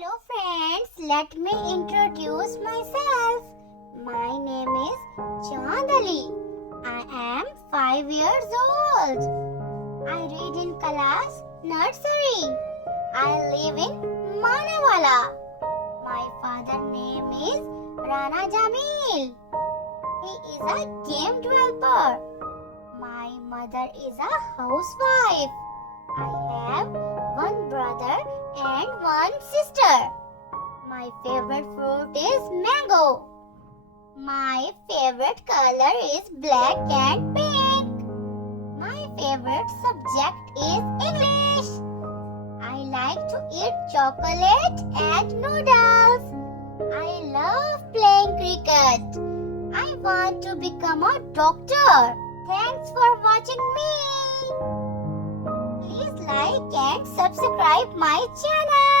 Hello friends, let me introduce myself. My name is Chandali. I am 5 years old. I read in class Nursery. I live in Manawala. My father name is Rana Jamil. He is a game developer. My mother is a housewife. I have one brother and one sister. My favorite fruit is mango. My favorite color is black and pink. My favorite subject is English. I like to eat chocolate and noodles. I love playing cricket. I want to become a doctor. Thanks for watching me. Please like and subscribe my channel.